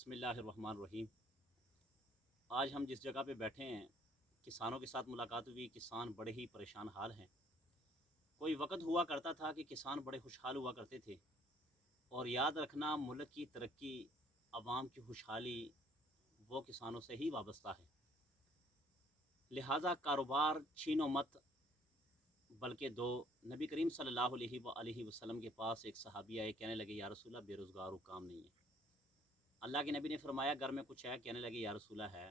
बिस्मिल्लाहिर्रहमानिर्रहीम। आज हम जिस जगह पे बैठे हैं, किसानों के साथ मुलाकात हुई। किसान बड़े ही परेशान हाल हैं। कोई वक़्त हुआ करता था कि किसान बड़े खुशहाल हुआ करते थे, और याद रखना मुल्क की तरक्की, आवाम की खुशहाली वो किसानों से ही वाबस्ता है। लिहाजा कारोबार छीनो मत बल्कि दो। नबी करीम सल्लल्लाहु अलैहि वसल्लम के पास एक सहाबी आए, कहने लगे या रसूलल्लाह बेरोज़गार हूँ, काम नहीं है। अल्लाह के नबी ने फरमाया घर में कुछ है? कहने लगे या रसूलल्लाह है।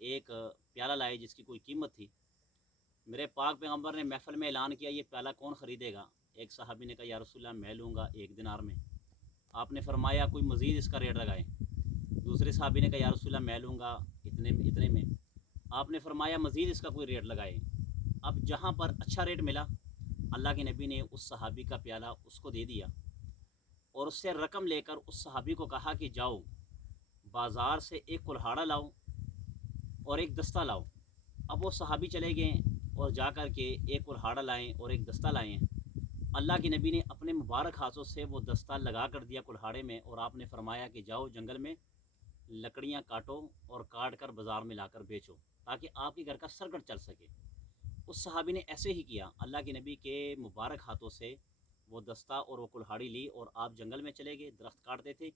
एक प्याला लाए जिसकी कोई कीमत थी। मेरे पाक पैगंबर ने महफिल में ऐलान किया, ये प्याला कौन ख़रीदेगा? एक सहाबी ने कहा या रसूलल्लाह मैं लूँगा 1 दिनार में। आपने फरमाया कोई मज़ीद इसका रेट लगाए। दूसरे सहाबी ने कहा या रसूलल्लाह मैं लूँगा इतने में। आपने फरमाया मज़ीद इसका कोई रेट लगाए। अब जहाँ पर अच्छा रेट मिला, अल्लाह के नबी ने उस सहाबी का प्याला उसको दे दिया, और उससे रकम लेकर उस सहाबी को कहा कि जाओ बाज़ार से एक कुल्हाड़ा लाओ और एक दस्ता लाओ। अब वो सहाबी चले गए और जा कर के एक कुल्हाड़ा लाएँ और एक दस्ता लाए हैं। अल्लाह के नबी ने अपने मुबारक हाथों से वो दस्ता लगा कर दिया कुल्हाड़े में, और आपने फरमाया कि जाओ जंगल में लकड़ियाँ काटो और काट कर बाज़ार में लाकर बेचो, ताकि आपके घर का सरकट चल सके। उस सहाबी ने ऐसे ही किया। अल्लाह के नबी के मुबारक हाथों से वो दस्ता और वो कुल्हाड़ी ली, और आप जंगल में चले गए, दरख्त काटते थे।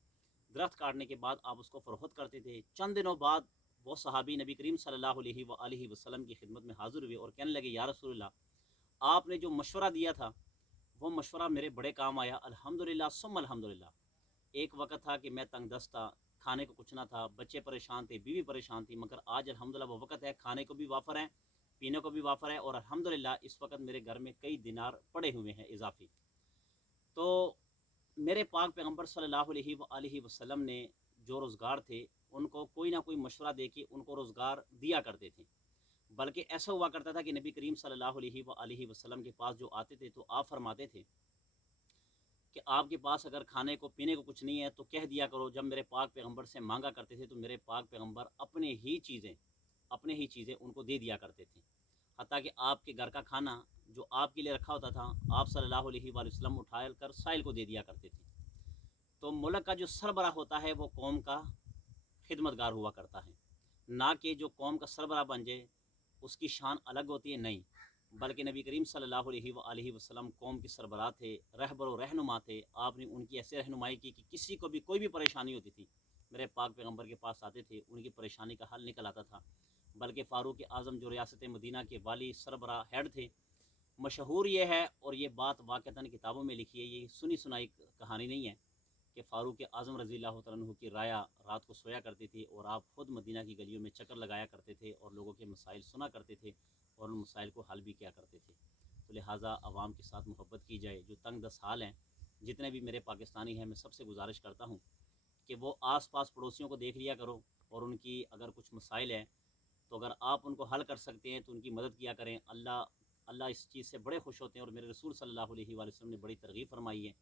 दरख्त काटने के बाद आप उसको फ़रोख्त करते थे। चंद दिनों बाद वो सहाबी नबी करीम सल्लल्लाहु अलैहि वसल्लम की खिदमत में हाज़िर हुए और कहने लगे या रसूलल्लाह आपने जो मशवरा दिया था वो मशवरा मेरे बड़े काम आया, अल्हम्दुलिल्लाह सुम्मा अल्हम्दुलिल्लाह। एक वक़्त था कि मैं तंग-दस्त था, खाने को कुछ ना था, बच्चे परेशान थे, बीवी परेशान थी, मगर आज अल्हम्दुलिल्लाह वो वक़्त है, खाने को भी वाफ़र है, पीने को भी वाफ़र है, और अल्हम्दुलिल्लाह इस वक़्त मेरे घर में कई दिनार पड़े हुए हैं इज़ाफ़ी। तो मेरे पाक पैगंबर सल्लल्लाहु अलैहि वसल्लम ने जो रोज़गार थे उनको कोई ना कोई मशवरा दे के उनको रोज़गार दिया करते थे। बल्कि ऐसा हुआ करता था कि नबी करीम सल्लल्लाहु अलैहि वसल्लम के पास जो आते थे तो आप फरमाते थे कि आपके पास अगर खाने को पीने को कुछ नहीं है तो कह दिया करो। जब मेरे पाक पैगंबर से मांगा करते थे तो मेरे पाक पैगंबर अपने ही चीज़ें उनको दे दिया करते थे। हत्ता कि आपके घर का खाना जो आपके लिए रखा होता था, आप सल्लल्लाहु अलैहि वसल्लम उठा कर साइल को दे दिया करते थे। तो मुल्क का जो सरबराह होता है वो कौम का खिदमतगार हुआ करता है, ना कि जो कौम का सरबराह बन जाए उसकी शान अलग होती है, नहीं। बल्कि नबी करीम सल्लल्लाहु अलैहि वसल्लम कौम के सरबराह थे, रहबर व रहनुमा थे। आपने उनकी ऐसे रहनुमाई की कि किसी को भी कोई भी परेशानी होती थी मेरे पाक पैगंबर के पास आते थे, उनकी परेशानी का हल निकल आता था। बल्कि फ़ारूक आज़म जो रियासत मदीना के वाली सरबराह हेड थे, मशहूर ये है और ये बात वाक़तन किताबों में लिखी है, ये सुनी सुनाई कहानी नहीं है, कि फ़ारूक आज़म रज़ी अल्लाह तआला अन्हु की राया रात को सोया करती थी, और आप ख़ुद मदीना की गलियों में चक्कर लगाया करते थे और लोगों के मसाइल सुना करते थे और उन मसाइल को हल भी किया करते थे। तो लिहाजा आवाम के साथ मोहब्बत की जाए। जो तंग दस्त हाल हैं, जितने भी मेरे पाकिस्तानी हैं, मैं सबसे गुजारिश करता हूँ कि वो आस पास पड़ोसियों को देख लिया करो, और उनकी अगर कुछ मसाइल हैं तो अगर आप उनको हल कर सकते हैं तो उनकी मदद किया करें। अल्लाह अल्लाह इस चीज़ से बड़े खुश होते हैं, और मेरे रसूल सल्लल्लाहु अलैहि वसल्लम ने बड़ी तरगीब फरमाई है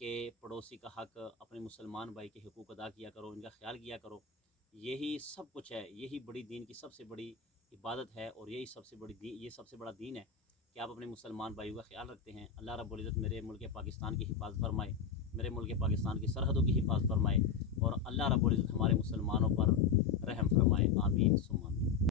कि पड़ोसी का हक़, अपने मुसलमान भाई के हुकूक अदा किया करो, इनका ख्याल किया करो। यही सब कुछ है, यही बड़ी दीन की सबसे बड़ी इबादत है, और यही सबसे बड़ा दीन है कि आप अपने मुसलमान भाइयों का ख्याल रखते हैं। अल्लाह रब्बुल इज़्ज़त मेरे मुल्क पाकिस्तान की हिफाज़त फरमाए, मेरे मुल्क पाकिस्तान की सरहदों की हिफाज़त फरमाए, और अल्लाह रब्बुल इज़्ज़त हमारे मुसलमानों पर रहम फरमाए। आमीन सुम्मा